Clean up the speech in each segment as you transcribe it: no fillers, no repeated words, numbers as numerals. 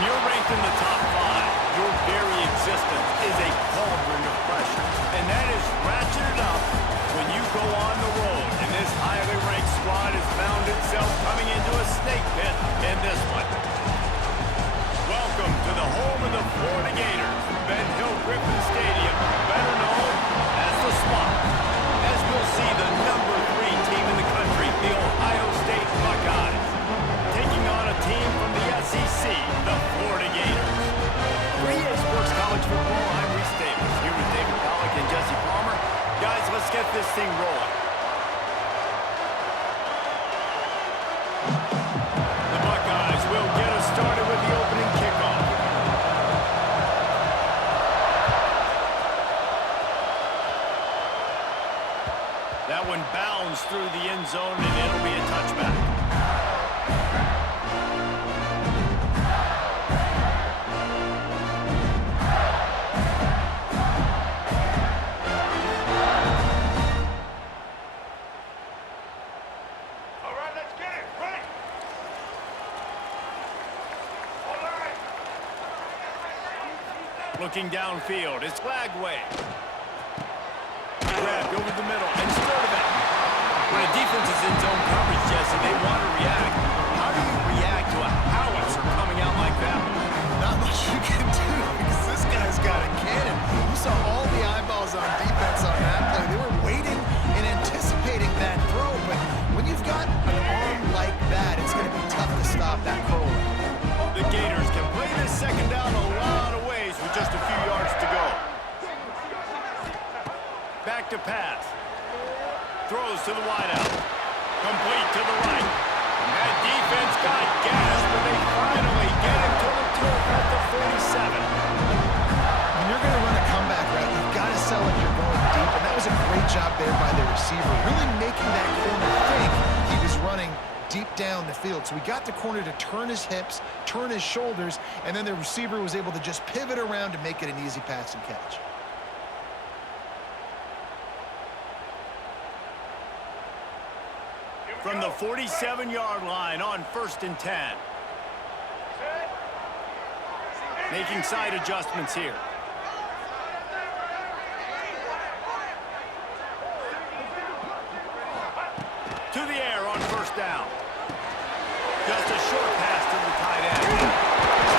When you're ranked in the top 5, your very existence is a cauldron of pressure. And that is ratcheted up when you go on the road. And this highly ranked squad has found itself coming into a snake pit in this one. Welcome to the home of the Florida Gators, Ben Hill Griffin Stadium, better known as the Swamp. As we'll see the number 3 team in the country, the Ohio State Buckeyes, taking on a team from the SEC, the Florida Gators. For EA Sports College Football, I'm Reese Davis, here with David Pollack and Jesse Palmer. Guys, let's get this thing rolling. The Buckeyes will get us started with the opening kickoff. That one bounds through the end zone, and it'll be a touchback. Looking downfield, it's Flagway. Grabbed over the middle and started that. When a defense is in zone coverage, Jesse, they want to react. How do you react to a howitzer coming out like that? Not much you can do because this guy's got a cannon. You saw all the eyeballs on defense on that play. They were waiting and anticipating that throw, but when you've got an arm like that, it's going to be tough to stop that curl. The Gators can play this second down a lot of ways with just a few yards to go. Back to pass. Throws to the wideout. Complete to the right. That defense got gas, but they finally get him to the turf at the 47. When you're going to run a comeback route, you've got to sell it you're going deep, and that was a great job there by the receiver, really making that corner think he was running deep down the field. So we got the corner to turn his hips, turn his shoulders, and then the receiver was able to just pivot around to make it an easy pass and catch. From the 47-yard line on 1st and 10. Making side adjustments here. To the air on 1st down. Just a short pass to the tight end.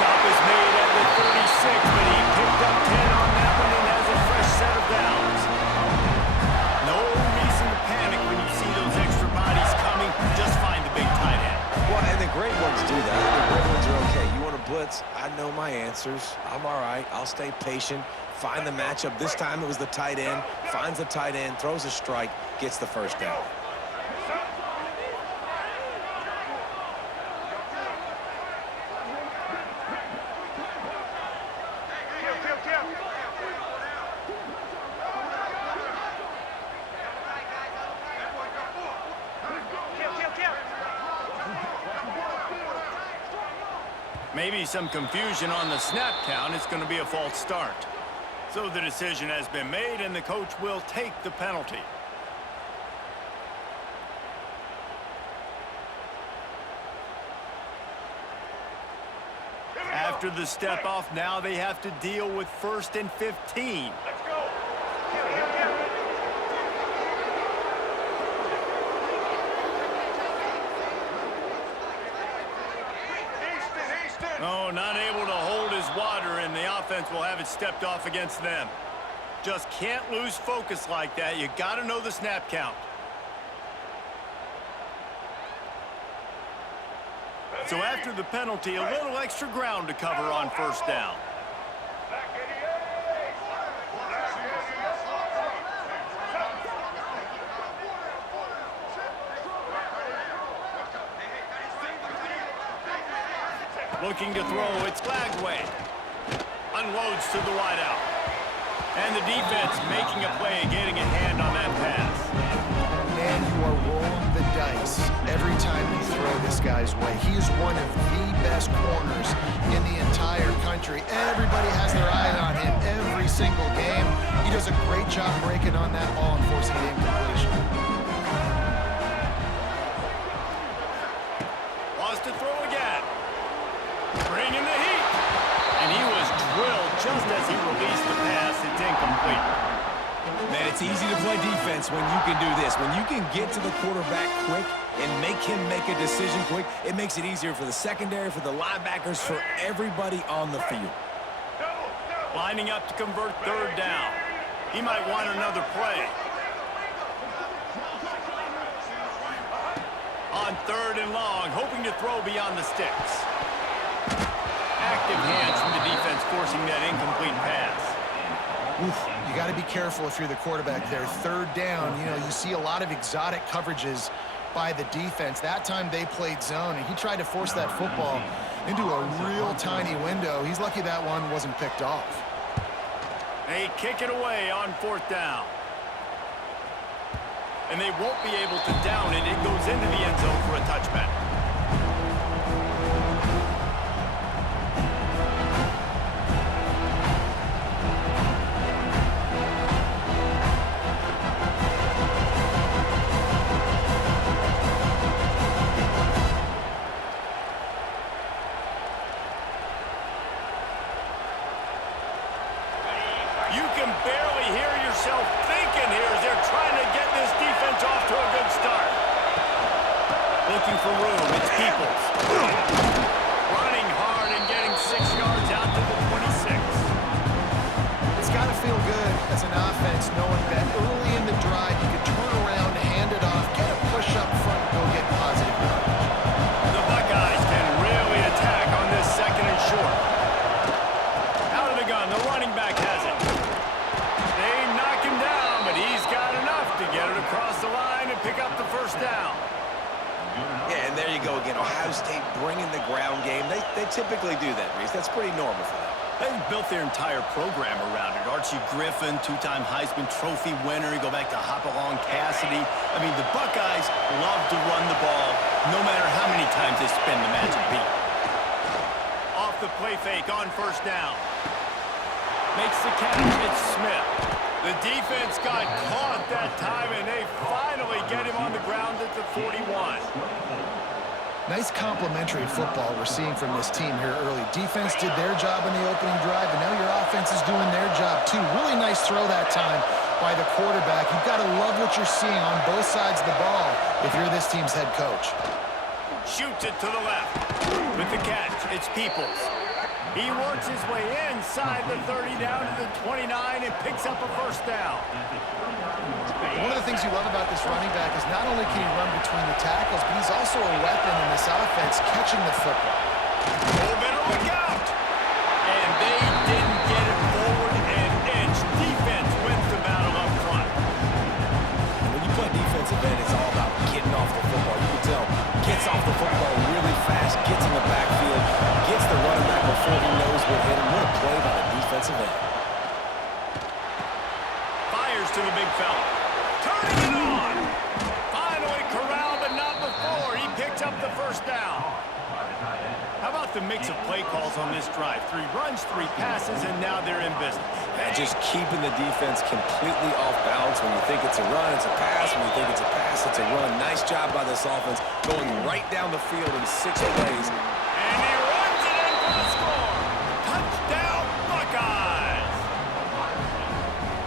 Stop is made at the 36, but he picked up 10 on that one and has a fresh set of downs. No reason to panic when you see those extra bodies coming. Just find the big tight end. Well, and the great ones do that. The great ones are okay. You want to blitz? I know my answers. I'm all right. I'll stay patient. Find the matchup. This time it was the tight end. Finds the tight end, throws a strike, gets the 1st down. Maybe some confusion on the snap count. It's going to be a false start. So the decision has been made, and the coach will take the penalty. After the step off, now they have to deal with 1st and 15. Let's go. Oh, not able to hold his water, and the offense will have it stepped off against them. Just can't lose focus like that. You got to know the snap count. So after the penalty, a little extra ground to cover on 1st down. Looking to throw, it's Flagway. Unloads to the wideout. And the defense making a play, getting a hand on that pass. Man, you are rolling the dice every time you throw this guy's way. He is one of the best corners in the entire country. Everybody has their eye on him every single game. He does a great job breaking on that ball and forcing the incompletion. Wants to throw again. Bringing the heat. as he released the pass. It's incomplete. Man, it's easy to play defense when you can do this. When you can get to the quarterback quick and make him make a decision quick, it makes it easier for the secondary, for the linebackers, for everybody on the field. Lining up to convert third down. He might want another play. On third and long, hoping to throw beyond the sticks. Active hands from the defense forcing that incomplete pass. You got to be careful if you're the quarterback there. Third down, you see a lot of exotic coverages by the defense. That time they played zone, and he tried to force that football into a real tiny window. He's lucky that one wasn't picked off. They kick it away on fourth down. And they won't be able to down it. It goes into the end zone for a touchback. You can barely hear yourself thinking here as they're trying to get this defense off to a good start. Looking for room, it's Peoples. Running hard and getting 6 yards out to the 26. It's got to feel good as an offense knowing that early in the drive you can turn around, hand it off, get a push up front, go get positive yardage. The Buckeyes can really attack on this second and short. Out of the gun, the running back has it. They knock him down, but he's got enough to get it across the line and pick up the first down. Yeah, and there you go again. Ohio State bringing the ground game. They typically do that, Reese. That's pretty normal for them. They've built their entire program around it. Archie Griffin, 2-time Heisman Trophy winner. You go back to Hopalong Cassidy. I mean, the Buckeyes love to run the ball no matter how many times they spin the magic beat. Off the play fake on first down. Makes the catch. It's Smith. The defense got caught that time, and they finally get him on the ground at the 41. Nice complementary football we're seeing from this team here early. Defense did their job in the opening drive, and now your offense is doing their job too. Really nice throw that time by the quarterback. You've got to love what you're seeing on both sides of the ball if you're this team's head coach. Shoots it to the left. With the catch, it's Peoples. He works his way inside the 30 down to the 29 and picks up a first down. One of the things you love about this running back is not only can he run between the tackles, but he's also a weapon in this offense catching the football. Oh, better look out! And they didn't get it forward an inch. Defense wins the battle up front. When you play defensive end, it's all about getting off the football. You can tell, gets off the football really fast, gets in the backfield, gets the running back before he knows what hit him. What a play by the defensive end. Fires to the big fella. Turning it on. Finally corralled, but not before. He picked up the first down. How about the mix of play calls on this drive? 3 runs, 3 passes, and now they're in business. And just keeping the defense completely off balance. When you think it's a run, it's a pass. When you think it's a pass, it's a run. Nice job by this offense going right down the field in 6 plays. And he runs it in for the score. Touchdown, Buckeyes!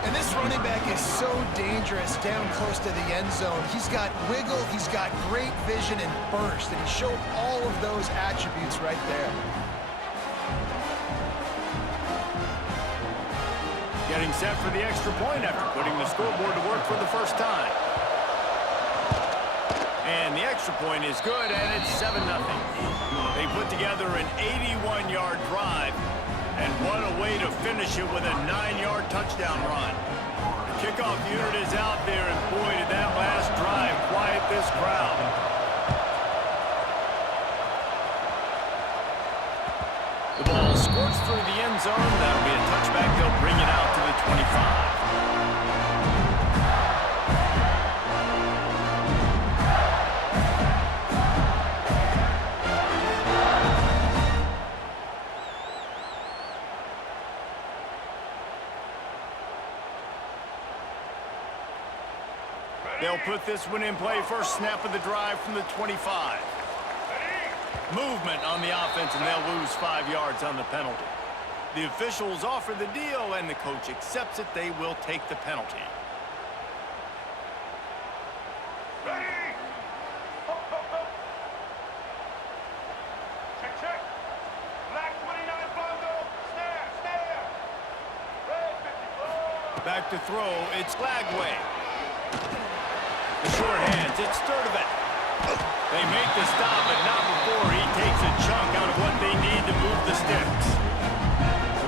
And this running back is so dangerous down close to the end zone. He's got wiggle, he's got great vision and burst, and he showed all of those attributes right there. Getting set for the extra point after putting the scoreboard to work for the first time. And the extra point is good, and it's 7-0. They put together an 81-yard drive, and what a way to finish it with a 9-yard touchdown run. The kickoff unit is out there, and boy, did that last drive quiet this crowd. The ball squirts through the end zone. That'll be a touchback. They'll bring it out to the 25. They'll put this one in play. First snap of the drive from the 25. Movement on the offense, and they'll lose 5 yards on the penalty. The officials offer the deal, and the coach accepts it. They will take the penalty. Check. Black 29 bundle. Stand. Red 54. Back to throw, it's Lagway. The short hands, it's Sturdivant. They make the stop, but not before he takes a chunk out of what they need to move the sticks.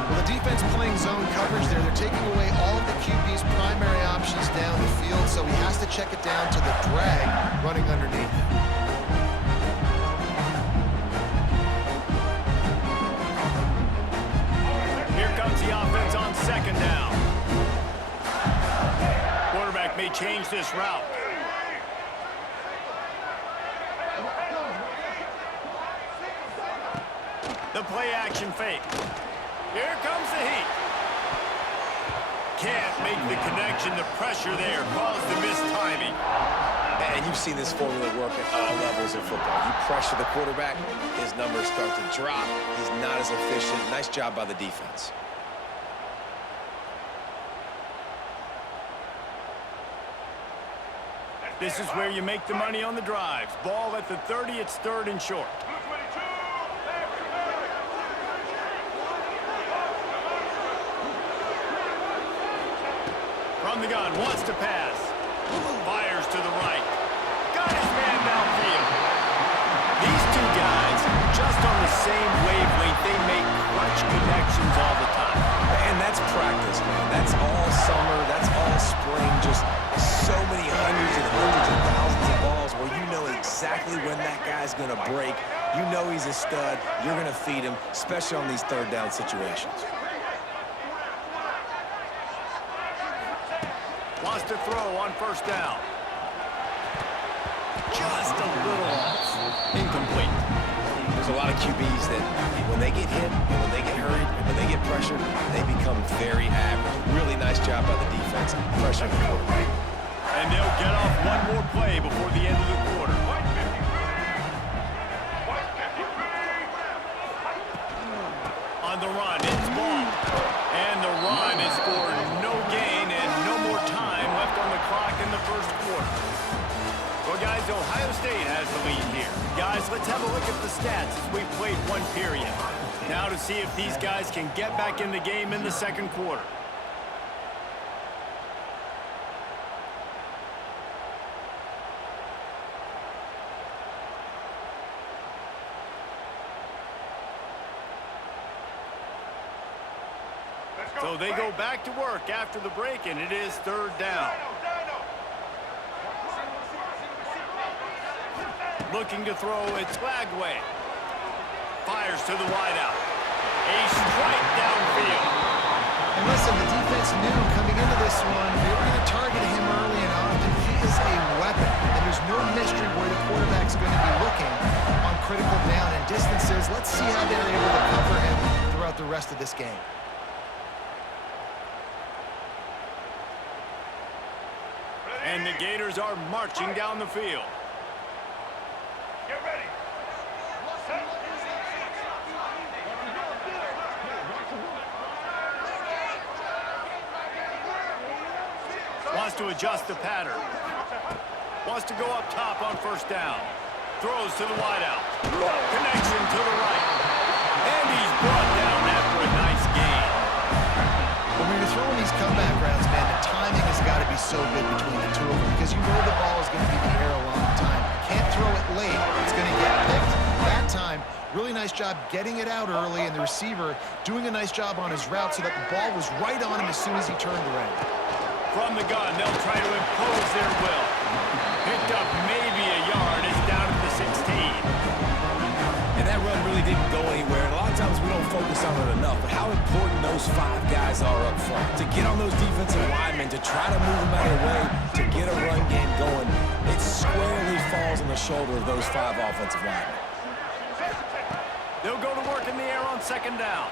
Well, the defense playing zone coverage there. They're taking away all of the QB's primary options down the field, so he has to check it down to the drag running underneath. Here comes the offense on second down. Quarterback may change this route. The play action fake. Here comes the heat. Can't make the connection. The pressure there caused the missed timing. And you've seen this formula work at all levels of football. You pressure the quarterback, his numbers start to drop. He's not as efficient. Nice job by the defense. This is where you make the money on the drives. Ball at the 30, it's third and short. From the gun, wants to pass. Fires to the right. Got his man downfield. These two guys, just on the same wavelength, they make clutch connections all the time. And that's practice, man. That's all summer. That's all spring. Just so many hundreds and thousands of balls where you know exactly when that guy's going to break. You know he's a stud. You're going to feed him, especially on these third down situations. Wants to throw on first down. Just a little off. Incomplete. There's a lot of QBs that when they get hit, and when they get hurried, and when they get pressured, they become very average. Really nice job by the defense, pressuring the quarterback. And they'll get off one more play before the end of the quarter. On the run, it's ball. And the run is for no gain and no more time left on the clock in the first quarter. Well, guys, Ohio State has the lead here. Guys, let's have a look at the stats as we've played one period. Now to see if these guys can get back in the game in the second quarter. So they go back to work after the break, and it is third down. Looking to throw, it's Lagway. Fires to the wideout. A strike downfield. And listen, the defense knew coming into this one, they were going to target him early and often. He is a weapon, and there's no mystery where the quarterback's going to be looking on critical down and distances. Let's see how they're able to cover him throughout the rest of this game. And the Gators are marching down the field. Get ready. Wants to adjust the pattern. Wants to go up top on first down. Throws to the wideout. Connection to the right. And he's brought down after a nice gain. When you're throwing these comeback rounds, man, the timing has got to be so good between the two of them because you know the ball is going to be in the air a long time. You can't throw it late. It's going to get picked. That time, really nice job getting it out early, and the receiver doing a nice job on his route so that the ball was right on him as soon as he turned around. From the gun, they'll try to impose their will. Picked up maybe a yard. It's down at the 16. And that run really didn't go anywhere. And a lot of times we don't focus on it enough, but how important those five guys are up front. To get on those defensive linemen, to try to move them out of the way, to get a run game going, it squarely falls on the shoulder of those five offensive linemen. They'll go to work in the air on second down.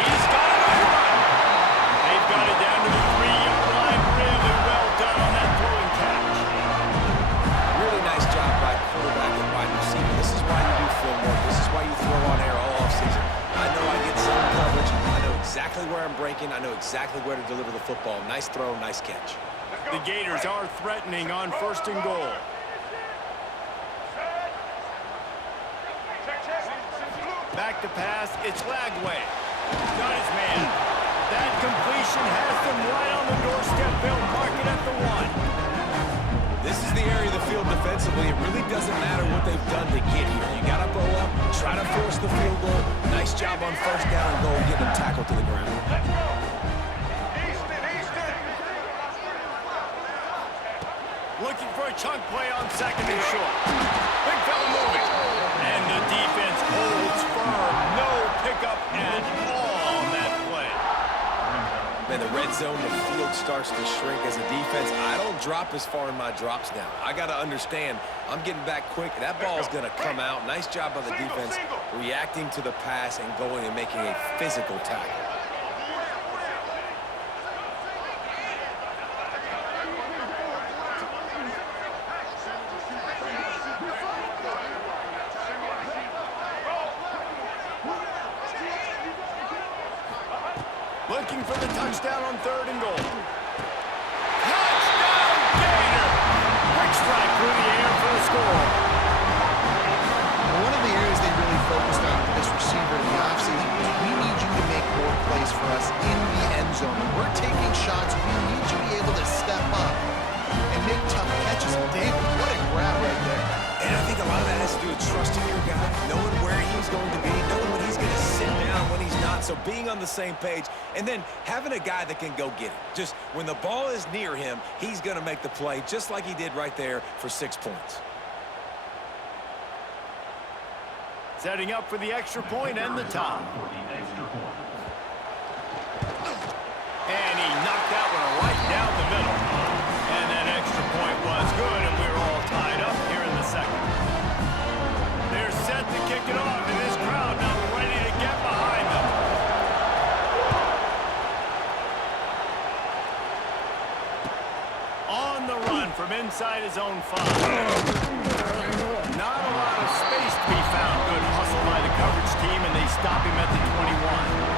He's got it on the run. They've got it down to the 3-yard line. Really well done on that throwing catch. Really nice job by quarterback and wide receiver. This is why you do film work. This is why you throw on air all offseason. I know I exactly where I'm breaking. I know exactly where to deliver the football. Nice throw, nice catch. The Gators are threatening on 1st and goal. Back to pass, it's Lagway. Got his man. That completion has them right on the doorstep. They'll mark it at the 1. This is the area of the field defensively. It really doesn't matter what they've done to get here. You got to bow up, try to force the field goal. Nice job on 1st down and goal, getting them tackled to the ground. Looking for a chunk play on 2nd and short. Big fella moving. And the defense holds firm. No pickup at all on that play. Man, the red zone, the field starts to shrink as a defense. I don't drop as far in my drops now. I got to understand, I'm getting back quick. That ball's going to come out. Nice job by the defense reacting to the pass and going and making a physical tackle. Looking for the touchdown on 3rd and goal. Touchdown, Gator! Quick strike through the air for the score. One of the areas they really focused on with this receiver in the offseason was we need you to make more plays for us in the end zone. When we're taking shots, we need you to be able to step up and make tough catches. And David, what a grab right there. And I think a lot of that has to do with trusting your guy, knowing where he's going to be, knowing when he's going to sit down, when he's not. So being on the same page, and then having a guy that can go get it. Just when the ball is near him, he's going to make the play, just like he did right there for 6 points. Setting up for the extra point and the tie. And he knocked that one right down the middle. And that extra point was good, and we're all tied up here in the 2nd. They're set to kick it off, and this crowd now ready to get behind them. On the run from inside his own 5. Not a lot of space to be found. Good hustle by the coverage team, and they stop him at the 21.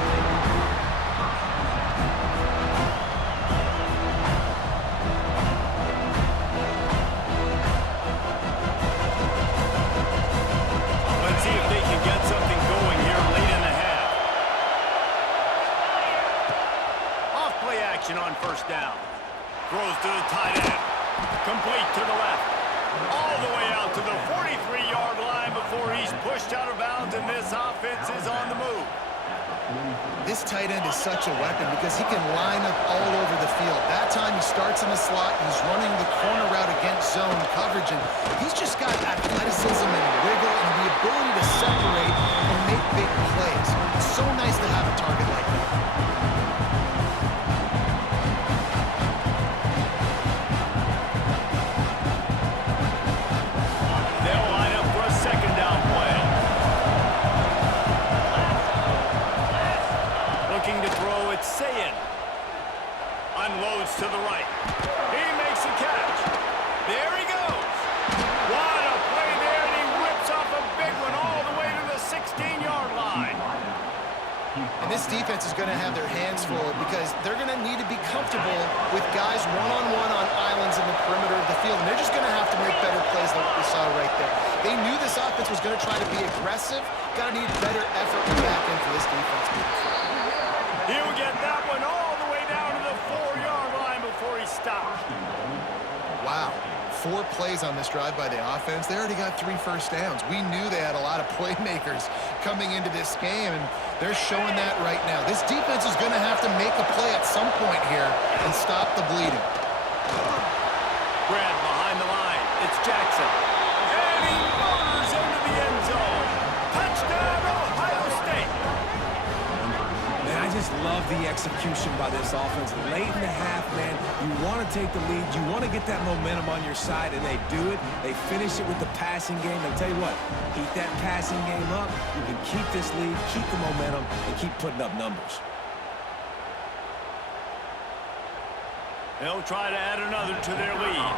Let's see if they can get something going here late in the half. Off play action on 1st down. Throws to the tight end. Complete to the left. All the way out to the 43-yard line before he's pushed out of bounds, and this offense is on the move. This tight end is such a weapon because he can line up all over the field. That time he starts in the slot, he's running the corner route against zone coverage, and he's just got athleticism and wiggle and the ability to separate and make big plays. It's so nice to have a target like that. They'll line up for a 2nd down play. Looking to throw, it's Sayin. Unloads to the right. He makes a catch. There he goes. What a play there, and he whips off a big one all the way to the 16-yard line. And this defense is going to have their hands full because they're going to need to be comfortable with guys one-on-one on islands in the perimeter of the field. And they're just going to have to make better plays than what we saw right there. They knew this offense was going to try to be aggressive. Got to need better effort in the back end for this defense. He'll get that one all the way down to the 4-yard line before he stops. Wow. 4 plays on this drive by the offense. They already got 3 first downs. We knew they had a lot of playmakers coming into this game, and they're showing that right now. This defense is going to have to make a play at some point here and stop the bleeding. Brad behind the line. It's Jackson. And he motors into the end zone. Touchdown, Ohio State. Man, I just love the execution by this offense. Late in the half, man, you want to take the lead. You want to get that momentum on your side, and they do it. They finish it with the passing game. I'll tell you what, keep that passing game up. You can keep this lead, keep the momentum, and keep putting up numbers. They'll try to add another to their lead.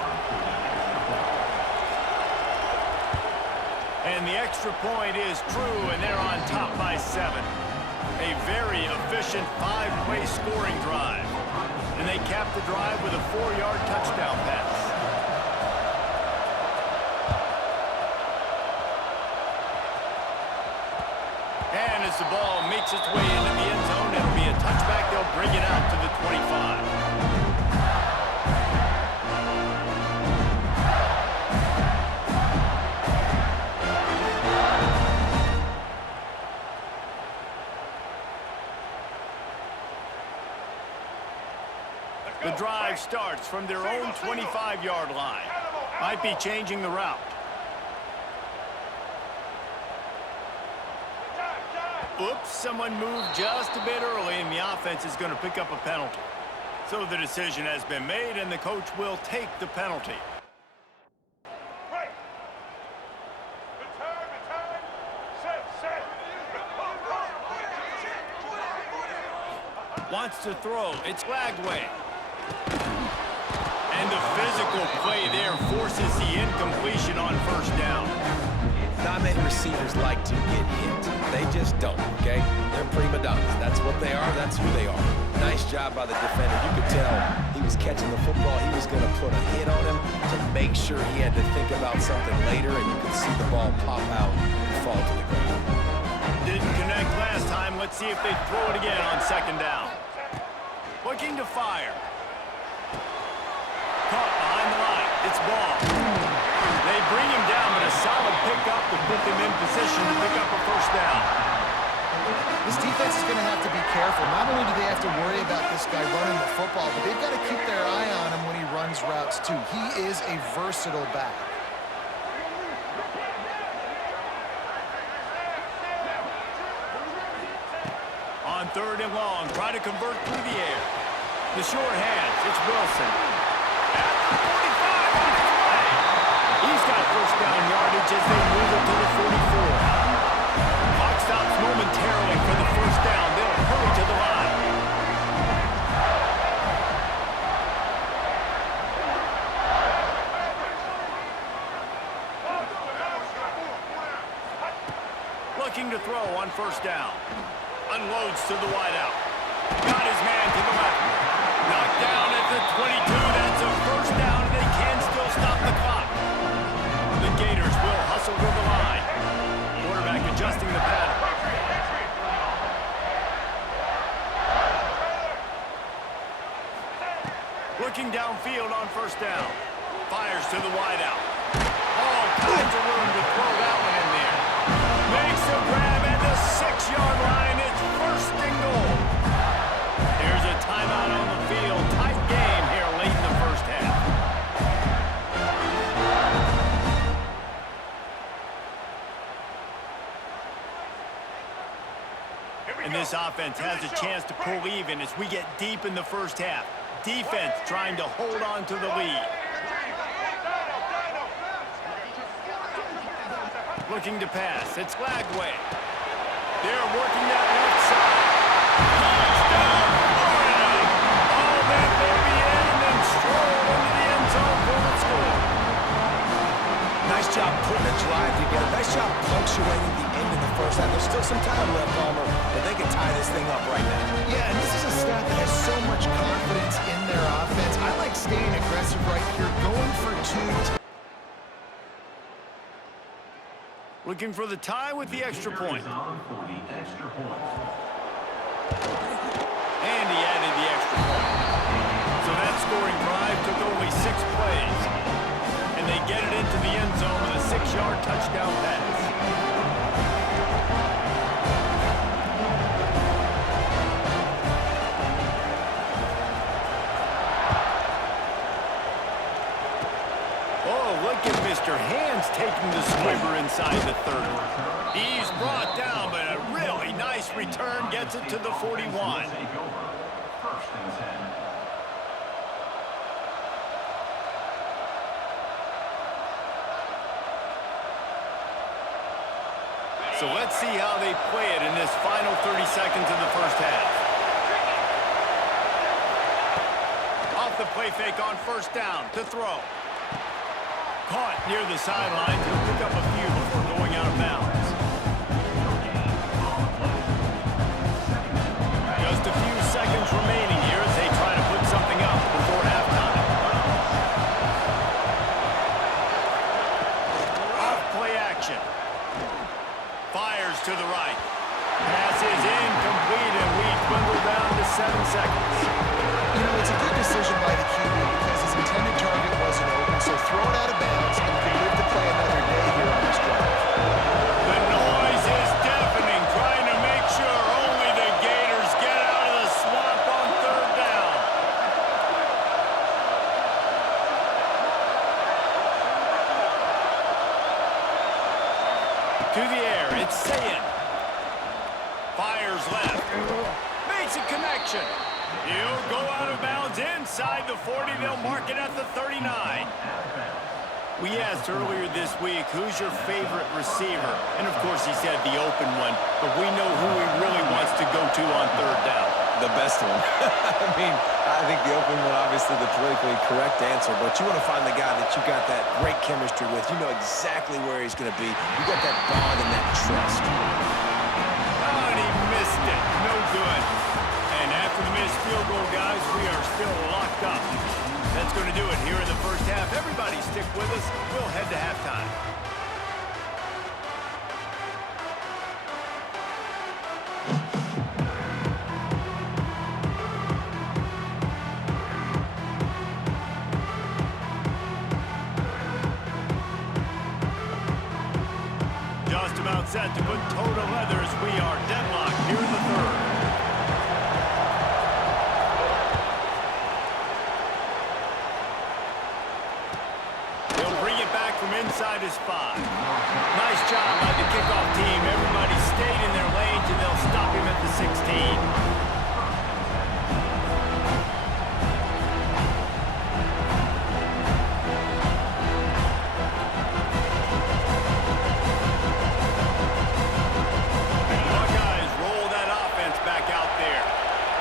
And the extra point is true, and they're on top by 7. A very efficient 5-play scoring drive. And they capped the drive with a 4-yard touchdown pass. And as the ball makes its way into the end zone, it'll be a touchback. They'll bring it out to the 25. The drive starts from their own 25-yard line. Might be changing the route. Oops, someone moved just a bit early, and the offense is going to pick up a penalty. So the decision has been made, and the coach will take the penalty. Right. Return. Set. Wants to throw. It's Lagway. And the physical play there forces the incompletion on first down. Not many receivers like to get hit. They just don't, okay? They're prima donnas. That's what they are. That's who they are. Nice job by the defender. You could tell he was catching the football. He was going to put a hit on him to make sure he had to think about something later, and you could see the ball pop out and fall to the ground. Didn't connect last time. Let's see if they throw it again on second down. Looking to fire. Caught behind the line. It's ball. They bring him down, but a solid pickup to put them in position to pick up a first down. This defense is going to have to be careful. Not only do they have to worry about this guy running the football, but they've got to keep their eye on him when he runs routes too. He is a versatile back. On third and long, try to convert through the air. The short hands, it's Wilson. At the 45 on his way. He's got first down yardage as they move it to the 44. Clock stops momentarily for the first down. They'll hurry to the line. Looking to throw on first down. Unloads to the wideout. Got his man to the left. Knocked down at the 22. That's a first down, and they can still stop the clock. The Gators will hustle to the line. Quarterback adjusting the pattern. Looking downfield on first down. Fires to the wideout. All kinds of room to throw that one in there. Makes a grab at the 6-yard line. It's first and goal. There's a timeout on the field. Tight game here late in the first half. And this offense has a chance to pull even as we get deep in the first half. Defense trying to hold on to the lead. Looking to pass. It's Lagway. They're working that left side. Touchdown, Florida! All that baby in and then stroll into the end zone for the score. Nice job putting a drive together. Nice job punctuating the end of the first half. There's still some time left, Palmer, but they can tie this thing up right now. Yeah, and this is a staff that has so much confidence in their offense. I like staying aggressive right here, going for two. Looking for the tie with the extra point. And he added the extra point. So that scoring drive took only 6 plays. And they get it into the end zone with a 6-yard touchdown pass. Oh, look at Mr. Hands taking the swiver inside the 30. He's brought down, but a really nice return gets it to the 41. So let's see how they play it in this final 30 seconds of the first half. Off the play fake on first down to throw. Caught near the sideline. He'll pick up a few before going out of bounds. fires to the right. Pass is incomplete, and we dwindle down to 7 seconds. You know, it's a good decision by the QB because his intended target wasn't open, so throw it out of bounds, and you can live to play another day here on this drive. The noise is deafening, trying to make sure only the Gators get out of the swamp on 3rd down. To the air, it's Sayin. Fires left. Makes a connection. He'll go out of bounds inside the 40. They'll mark it at the 39. We asked earlier this week, who's your favorite receiver? And, of course, he said the open one. But we know who he really wants to go to on 3rd down. The best one. I mean, I think the open one, obviously the politically correct answer, but you want to find the guy that you got that great chemistry with. You know exactly where he's going to be. You got that bond and that trust. Oh, and he missed it. No good. And after the missed field goal, guys, we are still locked up. That's going to do it here in the first half. Everybody stick with us. We'll head to halftime. Just about set to put toe to leather as we are deadlocked here in the 3rd. From inside his 5. Nice job by the kickoff team. Everybody stayed in their lanes, and they'll stop him at the 16. Buckeyes roll that offense back out there.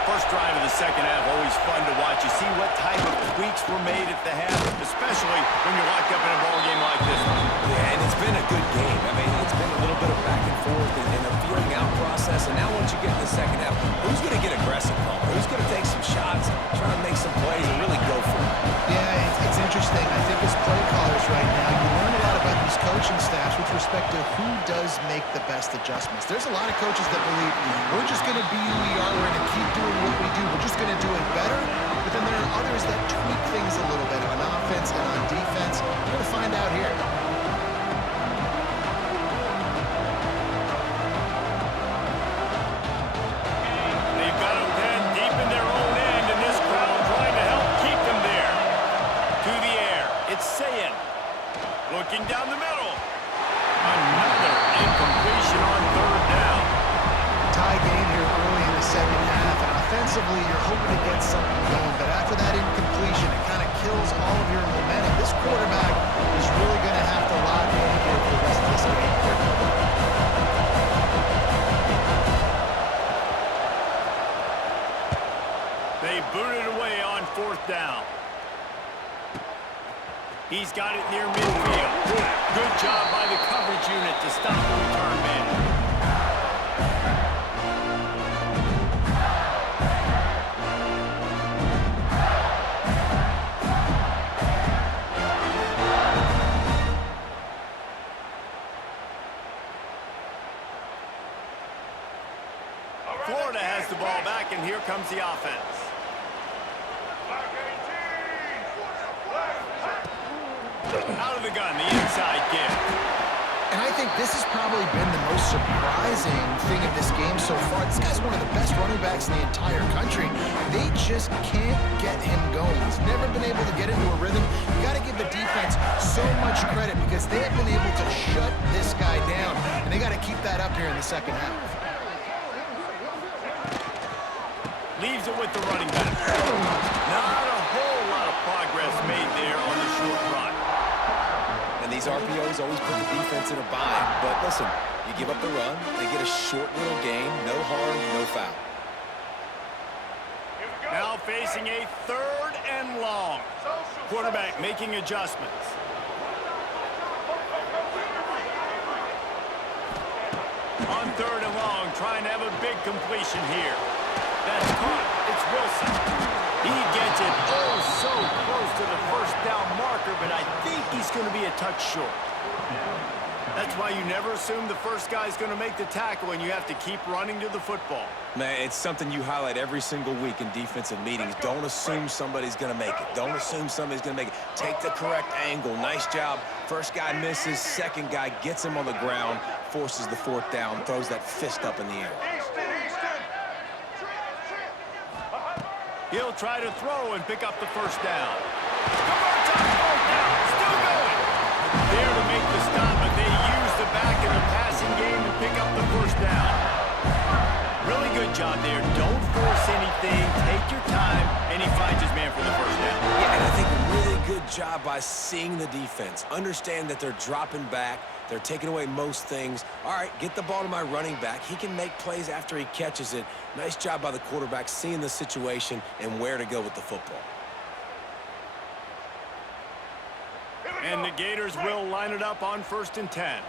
First drive of the second half, always fun to watch. You see what type of tweaks were made at the half, especially when you're locked up in a ball game like this one. Yeah, and it's been a good game. I mean, it's been a little bit of back and forth and a feeling out process. And now once you get in the second half, who's going to get aggressive, Paul? Who's going to take some shots, try to make some plays, and really go for it? Yeah, it's interesting. I think as play callers right now, you learn a lot about these coaching staffs with respect to who does make the best adjustments. There's a lot of coaches that believe we're just going to be who we are. We're going to keep doing what we do. We're just going to do it better. But then there are others that tweak things a little bit on offense and on defense. We're going to find out here. They've got them pinned deep in their own end, and this crowd trying to help keep them there. To the air, it's Sayin. Looking down the middle. Another incompletion on 3rd down. Tie game here early in the second half, and offensively you're hoping to get something going, but after that incompletion, it kind of kills all of your momentum. This quarterback is really going to have to lock in here for the rest of this game. They boot it away on 4th down. He's got it near midfield. Good job by the coverage unit to stop the return man. Florida has the ball back, and here comes the offense. Out of the gun, the inside gift. And I think this has probably been the most surprising thing of this game so far. This guy's one of the best running backs in the entire country. They just can't get him going. He's never been able to get into a rhythm. You got to give the defense so much credit because they have been able to shut this guy down. And they got to keep that up here in the second half. Leaves it with the running back. Not a whole lot of progress made there on the short run. And these RPOs always put the defense in a bind. But listen, you give up the run, they get a short little gain, no harm, no foul. Now facing a 3rd and long. Quarterback making adjustments. On 3rd and long, trying to have a big completion here. That's caught. It's Wilson. He gets it oh so close to the 1st down marker, but I think he's going to be a touch short. That's why you never assume the first guy's going to make the tackle, and you have to keep running to the football. Man, it's something you highlight every single week in defensive meetings. Don't assume somebody's going to make it. Don't assume somebody's going to make it. Take the correct angle. Nice job. First guy misses. Second guy gets him on the ground, forces the fourth down, throws that fist up in the air. He'll try to throw and pick up the first down. Converts on fourth down. Still going. There to make the stop, but they use the back in the passing game to pick up the first down. Really good job there. Don't force anything. Take your time, and he finds his man for the first down. Yeah, and I think a really good job by seeing the defense. Understand that they're dropping back. They're taking away most things. All right, get the ball to my running back. He can make plays after he catches it. Nice job by the quarterback seeing the situation and where to go with the football. And the Gators will line it up on 1st and 10.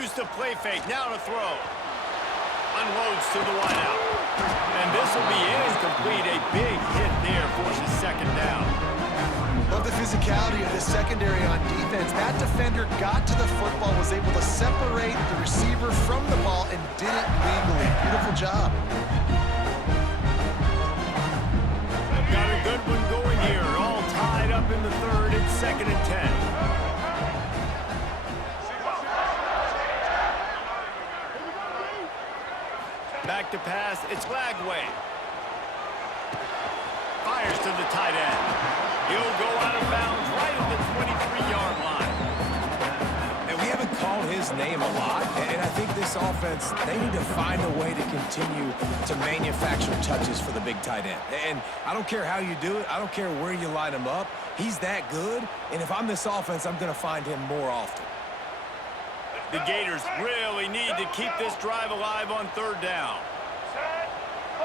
Use the play fake. Now to throw. Unloads to the wideout. And this will be incomplete. A big hit there forces second down. Love the physicality of the secondary on defense. That defender got to the football, was able to separate the receiver from the ball, and did it legally. Beautiful job. Got a good one going here. All tied up in the third. It's 2nd and 10. Back to pass. It's Lagway. Fires to the tight end. He'll go out of bounds right at the 23-yard line. And we haven't called his name a lot, and I think this offense, they need to find a way to continue to manufacture touches for the big tight end. And I don't care how you do it. I don't care where you line him up. He's that good, and if I'm this offense, I'm going to find him more often. The Gators really need to keep this drive alive on 3rd down.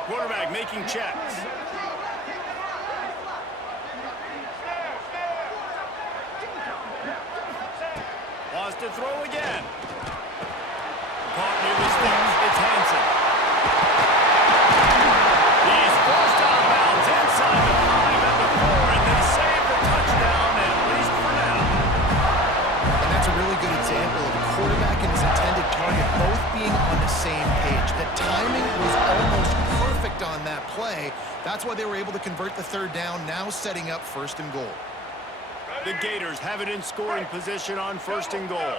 Quarterback making checks. Wants to throw again. Caught near the sticks. It's Hansen. He's forced out of bounds inside the 5 and the 4, and they save the touchdown, at least for now. And that's a really good example of a quarterback and his intended target both being on the same page. The timing was almost perfect on that play. That's why they were able to convert the 3rd down, now setting up 1st and goal. The Gators have it in scoring position on 1st and goal.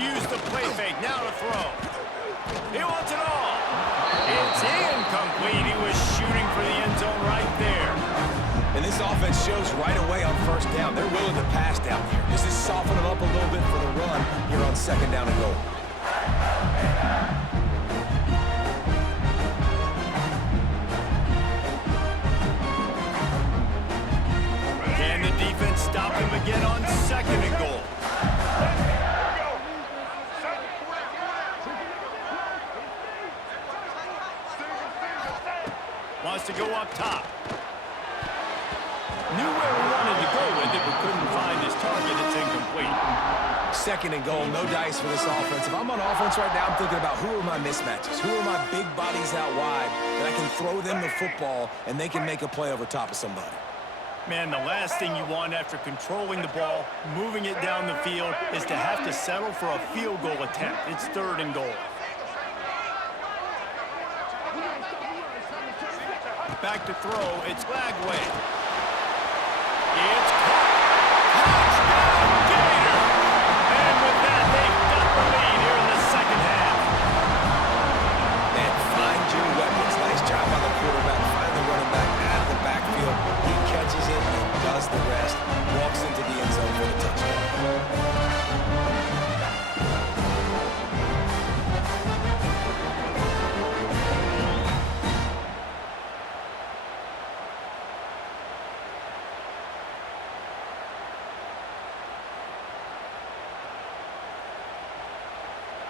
Use the play fake, now to throw. He wants it all. It's incomplete. He was shooting for the end zone right there. And this offense shows right away on 1st down. They're willing to pass down here. This is soften them up a little bit for the run here on 2nd down and goal. Can the defense stop him again on 2nd and goal? Wants to go up top. Knew where he wanted to go with it, but couldn't find his target. It's incomplete. 2nd and goal, no dice for this offense. If I'm on offense right now, I'm thinking about who are my mismatches? Who are my big bodies out wide that I can throw them the football and they can make a play over top of somebody? Man, the last thing you want after controlling the ball, moving it down the field, is to have to settle for a field goal attempt. It's 3rd and goal. Back to throw. It's Lagway. It's caught. Touchdown, Gator! And with that, they've got the lead here in the 2nd half. And find your weapons. Nice job by the quarterback. Find the running back out of the backfield. He catches it and does the rest. Walks into the end zone for the touchdown.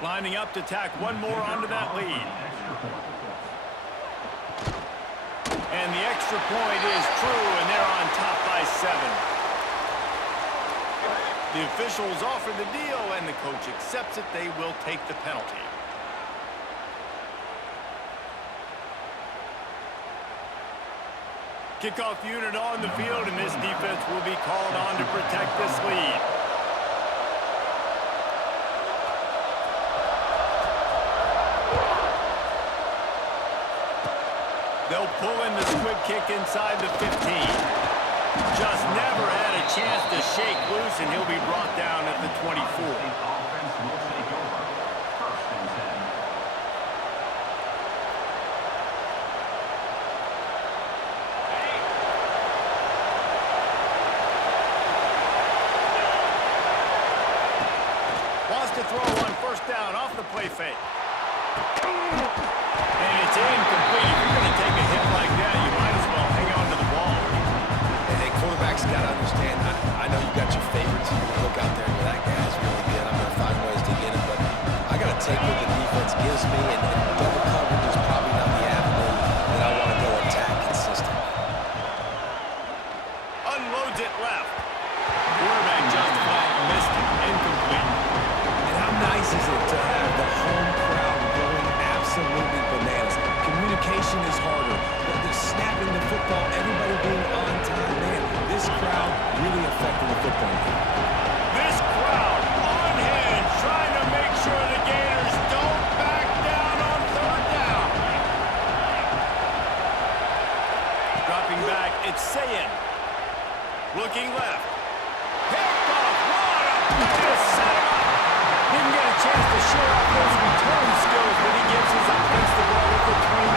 Lining up to tack one more onto that lead. And the extra point is true, and they're on top by 7. The officials offer the deal, and the coach accepts it. They will take the penalty. Kickoff unit on the field, and this defense will be called on to protect this lead. They'll pull in the squib kick inside the 15. Just never had a chance to shake loose, and he'll be brought down at the 24. Wants to throw on first down off the play fake. And it's incomplete. If you're going to take a hit like that, you might as well hang on to the ball. Hey, quarterbacks got to understand, I know you got your favorites. You can look out there and that guy's really good. I'm going to find ways to get him, but I got to take what the defense gives me, and double coverage is probably not the avenue that I want to go attack consistently. Unloads it left. Quarterback just flat missed it. Incomplete. And how nice is it to have the home crowd going absolutely bananas? Communication is harder. They're snapping the football, everybody being on time. Man, this crowd really affected the football game. This crowd on hand, trying to make sure the Gators don't back down on third down. Dropping back, it's Sayin. Looking left. Picked off. What a just set him up. Didn't get a chance to show off those return skills, but he gives his offense the ball with the 29.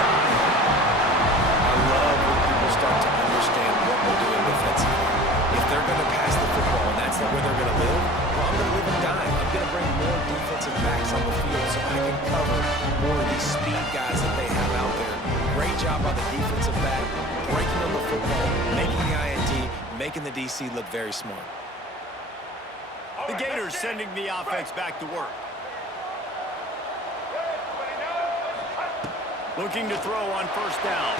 I love when people start to understand what we're doing defensively. If they're going to pass the football and that's where they're going to live, well, I'm going to live and die. I'm going to bring more defensive backs on the field so I can cover more of these speed guys that they have out there. Great job by the defensive back, breaking on the football, making the INT, making the DC look very smart. The Gators sending the offense back to work. Looking to throw on first down.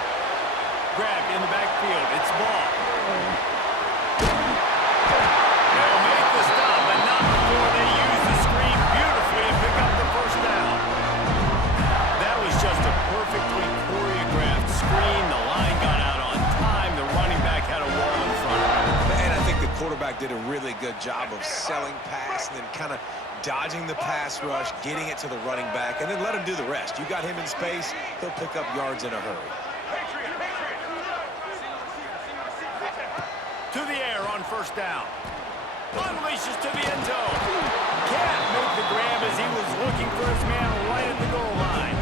Grabbed in the backfield. It's ball. They'll make the stop, but not before they use the screen beautifully and pick up the first down. That was just a perfectly choreographed screen. The line got out on time. The running back had a wall in front of him. And I think the quarterback did a really good job of selling pass and then kind of dodging the pass rush, getting it to the running back, and then let him do the rest. You got him in space, he'll pick up yards in a hurry. To the air on first down. Unleashes to the end zone. Can't make the grab as he was looking for his man right at the goal line.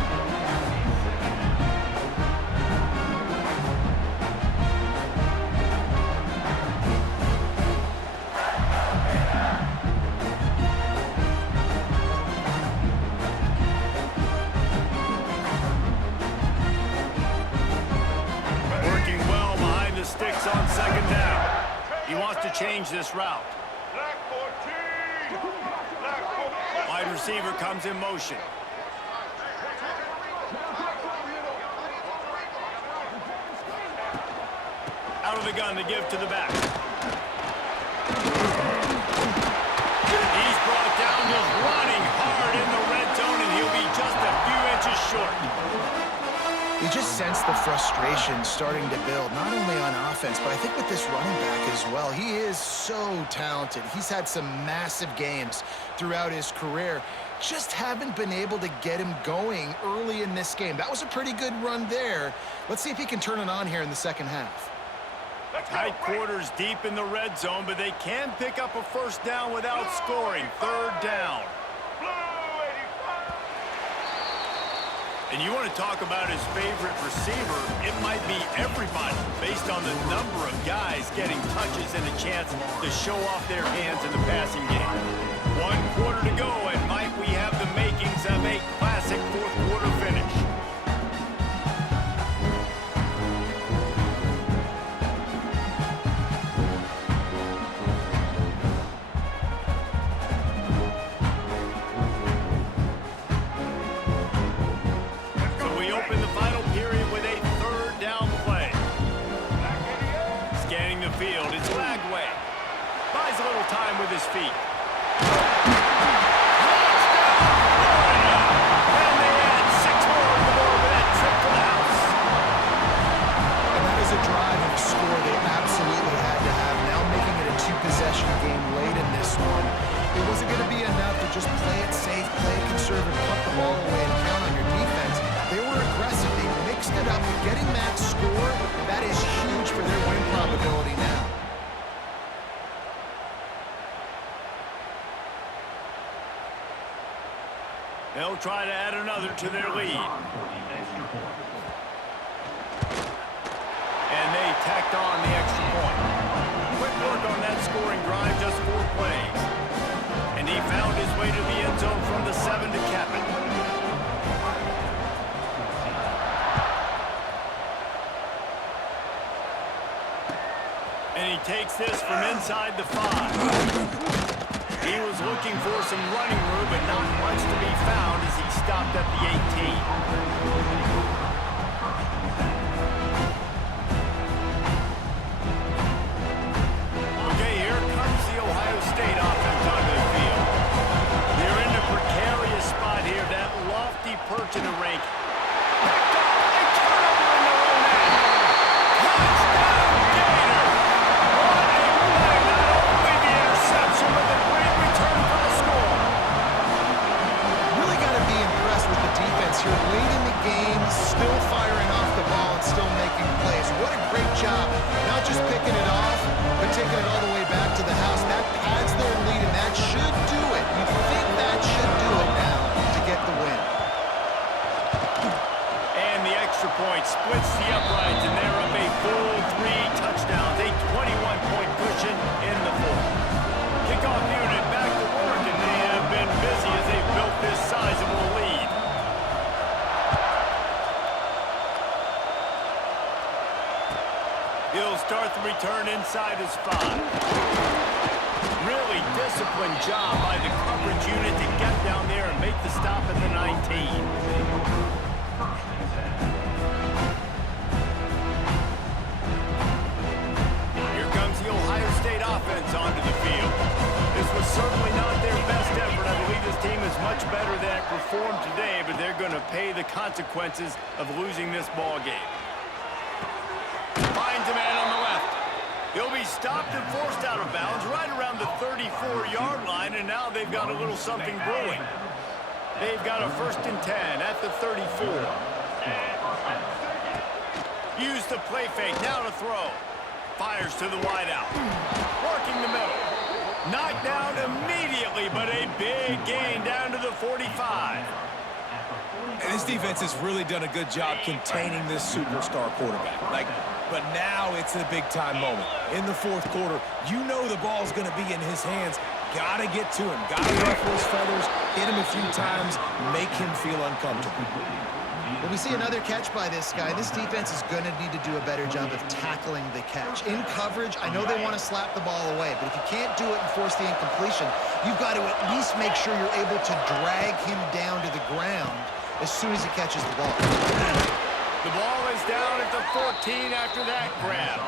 Working well behind the sticks on second down. He wants to change this route. Black 14. Black 14. Wide receiver comes in motion. Out of the gun to give to the back. He's brought down, just running hard in the red zone, and he'll be just a few inches short. You just sense the frustration starting to build, not only on offense, but I think with this running back as well. He is so talented. He's had some massive games throughout his career. Just haven't been able to get him going early in this game. That was a pretty good run there. Let's see if he can turn it on here in the second half. Tight quarters deep in the red zone, but they can pick up a first down without scoring. Third down. And you want to talk about his favorite receiver, it might be everybody based on the number of guys getting touches and a chance to show off their hands in the passing game. 1 quarter to go, and might we have the makings of a classic fourth quarter finish. Time with his feet. Touchdown, Florida! And they add 6 more on the board with that trip to the house. And that is a drive and a score they absolutely had to have. Now making it a 2-possession game late in this one. It wasn't going to be enough to just play it safe, play it conservative, pump the ball away, and count on your defense. They were aggressive. They mixed it up. Getting that score, that is huge for their win probability now. They'll try to add another to their lead. And they tacked on the extra point. Quick work on that scoring drive, just 4 plays. And he found his way to the end zone from the 7 to cap it. And he takes this from inside the 5. He was looking for some running room, but not much to be found as he stopped at the 18. Okay, here comes the Ohio State offense onto the field. They're in a precarious spot here, that lofty perch in the rank. Picked off, a turnover in their own end. Touchdown, Gator! What a play, not only the interception, but the great return for the score. Really got to be impressed with the defense here. Late in the game, still firing off the ball and still making plays. What a great job. Not just picking it off, but taking it all the way back to the house. That pads their lead, and that should do it. You think that should do it now to get the win. And the extra point splits the uprights, and they're up a full 3 touchdowns, a 21-point cushion in the 4th. Kickoff unit back to work, and they have been busy as they've built this sizable lead. He'll start the return inside his 5. Really disciplined job by the coverage unit to get down there and make the stop at the 19. Here comes the Ohio State offense onto the field. This was certainly not their best effort. I believe this team is much better than it performed today, but they're going to pay the consequences of losing this ball game. Finds a man on the left. He'll be stopped and forced out of bounds right around the 34-yard line, and now they've got a little something brewing. They've got a 1st and 10 at the 34. Use the play fake, now to throw. Fires to the wideout. Working the middle. Knocked down immediately, but a big gain down to the 45. And this defense has really done a good job containing this superstar quarterback. But now it's a big-time moment. In the 4th quarter, you know the ball's going to be in his hands. Got to get to him. Got to ruffle his feathers, hit him a few times, make him feel uncomfortable. When we see another catch by this guy, this defense is going to need to do a better job of tackling the catch. In coverage, I know they want to slap the ball away, but if you can't do it and force the incompletion, you've got to at least make sure you're able to drag him down to the ground as soon as he catches the ball. The ball is down at the 14 after that grab.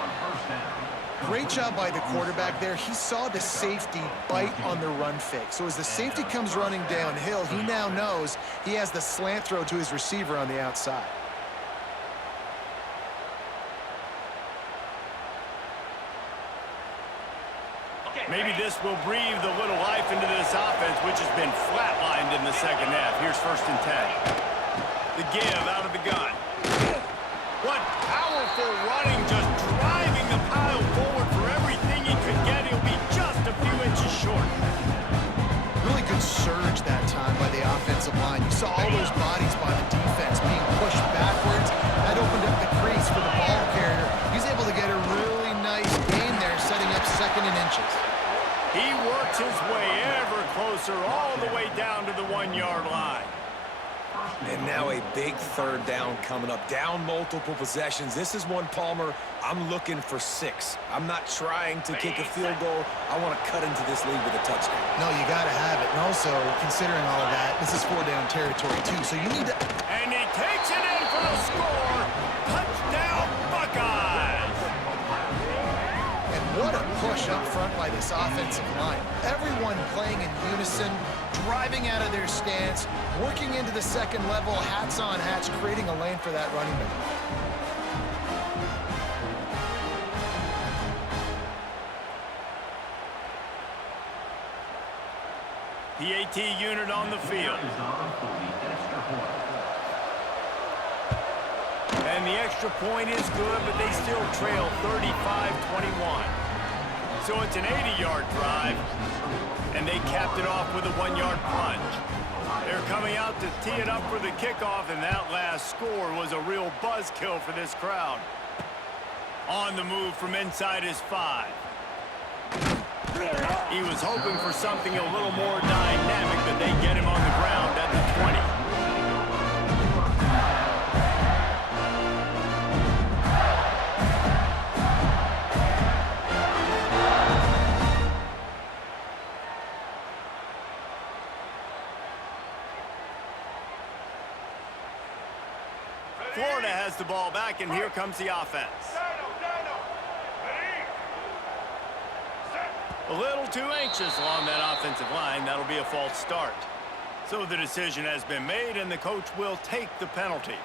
Great job by the quarterback there. He saw the safety bite on the run fake. So as the safety comes running downhill, he now knows he has the slant throw to his receiver on the outside. Maybe this will breathe a little life into this offense, which has been flatlined in the 2nd half. Here's 1st and 10. The give out of the gun. What powerful running, just driving the pile forward for everything he could get. He'll be just a few inches short. Really good surge that time by the offensive line. You saw all those bodies by the defense being pushed backwards. That opened up the crease for the ball carrier. He's able to get a really nice gain there, setting up 2nd and inches. He works his way ever closer all the way down to the 1-yard line. And now a big 3rd down coming up. Down multiple possessions. This is one, Palmer, I'm looking for 6. I'm not trying to kick a field goal. I want to cut into this lead with a touchdown. No, you got to have it. And also, considering all of that, this is 4-down territory, too. So you need to... And he takes it in for the score. Touchdown, Buckeyes! And what a push up front by the this offensive line. Everyone playing in unison, driving out of their stance, working into the second level, hats on hats, creating a lane for that running back. PAT unit on the field. And the extra point is good, but they still trail 35-21. So it's an 80-yard drive, and they capped it off with a 1-yard plunge. They're coming out to tee it up for the kickoff, and that last score was a real buzzkill for this crowd. On the move from inside his 5. He was hoping for something a little more dynamic, but they get him on the ground at the 20. Florida has the ball back, and here comes the offense. A little too anxious along that offensive line. That'll be a false start. So the decision has been made, and the coach will take the penalty.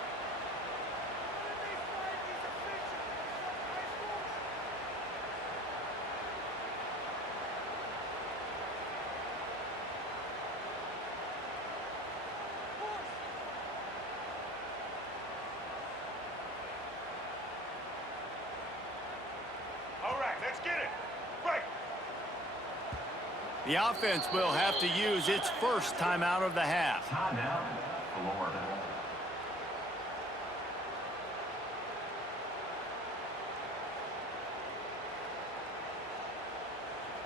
All right, let's get it. Right. The offense will have to use its first timeout of the half. Timeout, Florida.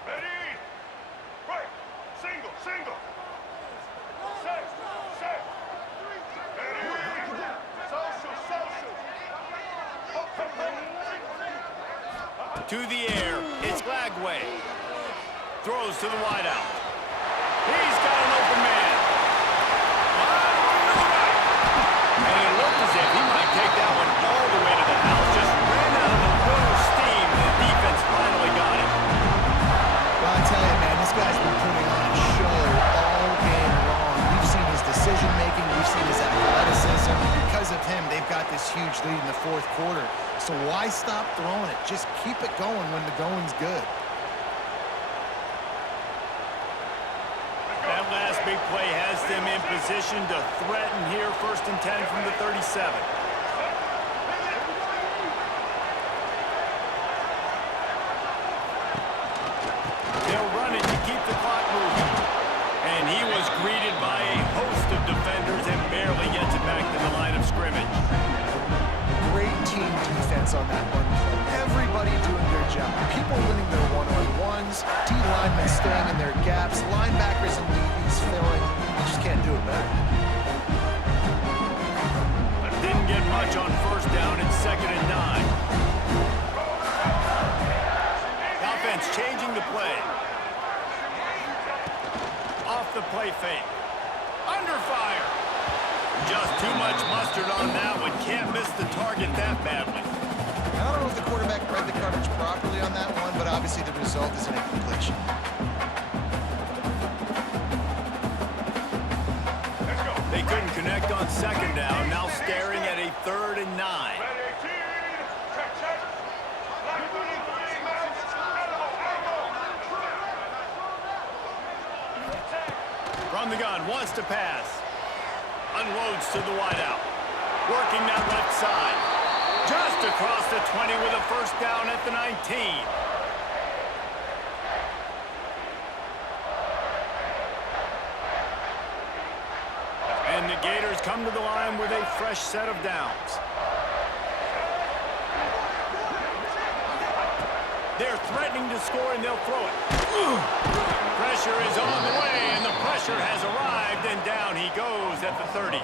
Ready. Right. Single, single. Set, set. Ready. Social, social. To the air, it's Lagway. Throws to the wideout. He's got an open man. And it looked as if he might take that one all the way to the house. Just ran out of a little steam, and the defense finally got him. Well, I tell you, man, this guy's been putting on a show all game long. We've seen his decision-making. We've seen his athleticism. Because of him, they've got this huge lead in the fourth quarter. So why stop throwing it? Just keep it going when the going's good. That last big play has them in position to threaten here, 1st and 10 from the 37. They'll run it to keep the clock moving. And he was greeted by a host of defenders and barely gets it back to the line of scrimmage. Great team defense on that one play. Everybody doing their job. People winning their one-on-ones, D-linemen staying in their gaps, linebackers and DBs filling. You just can't do it better. Didn't get much on 1st down. It's 2nd and 9. The offense changing the play. Off the play fake. Under fire. Just too much mustard on that one. Can't miss the target that badly. I don't know if the quarterback read the coverage properly on that one, but obviously the result is an incompletion. Let's go. They couldn't connect on 2nd down. Now staring at a 3rd and 9. Ready, team. Check, check. Black booty, three, mouse. Elbow, From the gun, wants to pass. Unloads to the wideout. Working that left side. Just across the 20 with a 1st down at the 19. And the Gators come to the line with a fresh set of downs. They're threatening to score, and they'll throw it. Pressure is on the way, and the pressure has arrived, and down he goes at the 30.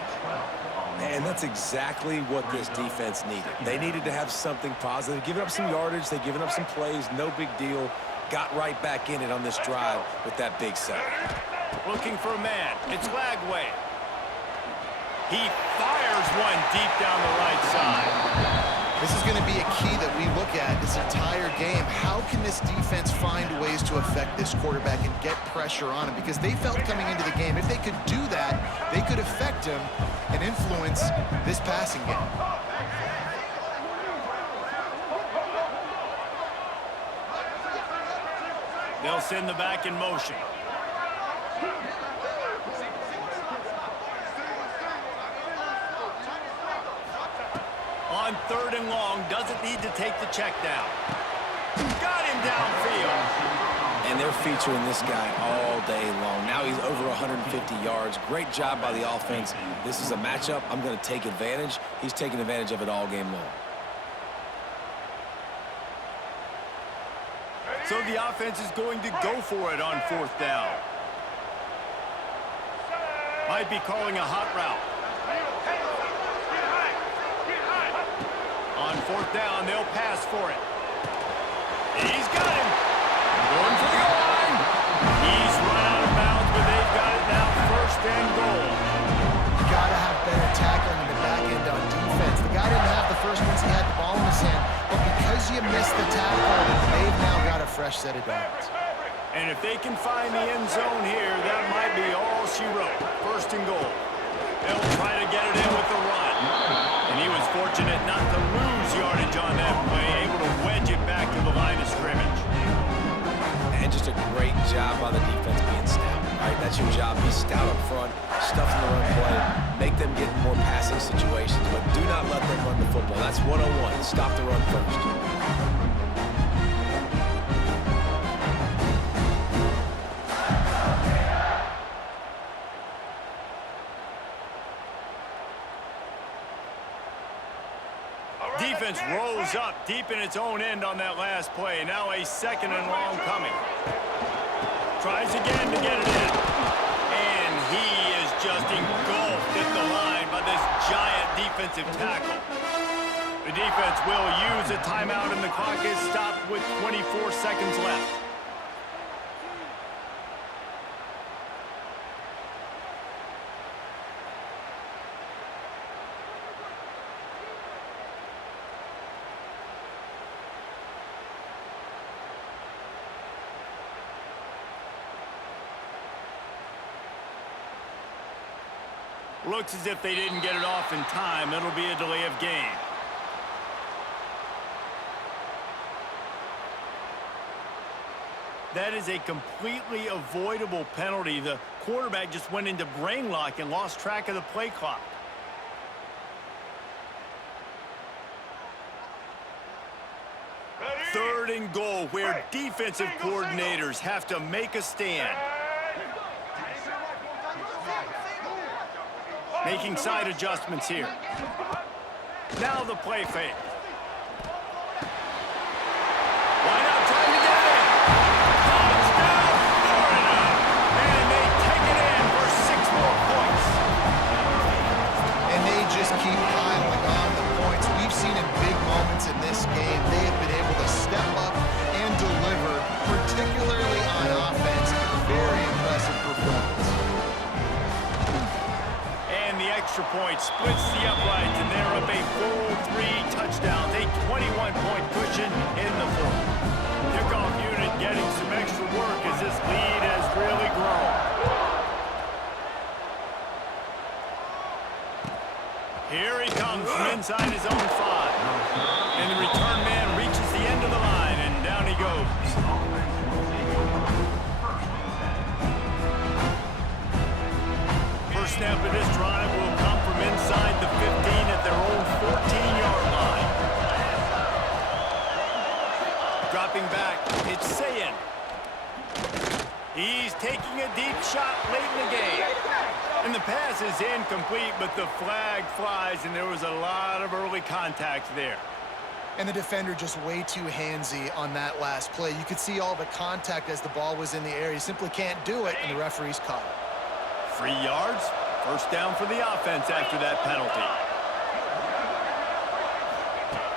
And that's exactly what this defense needed. They needed to have something positive. Giving up some yardage, they've given up some plays, no big deal. Got right back in it on this drive with that big sack. Looking for a man. It's Lagway. He fires one deep down the right side. This is going to be a key that we look at this entire game. How can this defense find ways to affect this quarterback and get pressure on him? Because they felt coming into the game, if they could do that, they could affect him and influence this passing game. They'll send the back in motion. On 3rd and long, doesn't need to take the check down. Got him downfield. And they're featuring this guy all day long. Now he's over 150 yards. Great job by the offense. This is a matchup. I'm going to take advantage. He's taking advantage of it all game long. So the offense is going to go for it on 4th down. Might be calling a hot route. On 4th down, they'll pass for it. He's got him. Going for the goal line. He's run out of bounds, but they've got it now 1st and goal. You got to have better tackling in the back end on defense. The guy didn't have the first once he had the ball in his hand, but because you missed the tackle, they've now got a fresh set of downs. And if they can find the end zone here, that might be all she wrote. 1st and goal. They'll try to get it in with the run. And he was fortunate not to lose yardage on that play, able to wedge it back to the line of scrimmage. And just a great job by the defense being stout. Right, that's your job. Be stout up front, stuff in the run play, make them get in more passing situations, but do not let them run the football. That's 101. Stop the run first. Defense rose up deep in its own end on that last play. Now a 2nd and long coming. Tries again to get it in. And he is just engulfed at the line by this giant defensive tackle. The defense will use a timeout, and the clock is stopped with 24 seconds left. Looks as if they didn't get it off in time. It'll be a delay of game. That is a completely avoidable penalty. The quarterback just went into brain lock and lost track of the play clock. Third and goal, where defensive coordinators have to make a stand. Making side adjustments here. Now the play fake. Why not trying to get it? Touchdown, Florida! And they take it in for 6 more points. And they just keep piling on the points. We've seen in big moments in this game, they have been able to step up and deliver, particularly on offense. Very impressive performance. Extra point splits the uprights, and they're up a full 3 touchdowns, a 21-point cushion in the 4th. Kickoff unit getting some extra work as this lead has really grown. Here he comes from inside his own 5. And the return man reaches the end of the line, and down he goes. First snap of this drive will come from inside the 15 at their own 14-yard line. Dropping back, it's Sayin. He's taking a deep shot late in the game. And the pass is incomplete, but the flag flies, and there was a lot of early contact there. And the defender just way too handsy on that last play. You could see all the contact as the ball was in the air. He simply can't do it, and the referees caught it. 3 yards, first down for the offense after that penalty.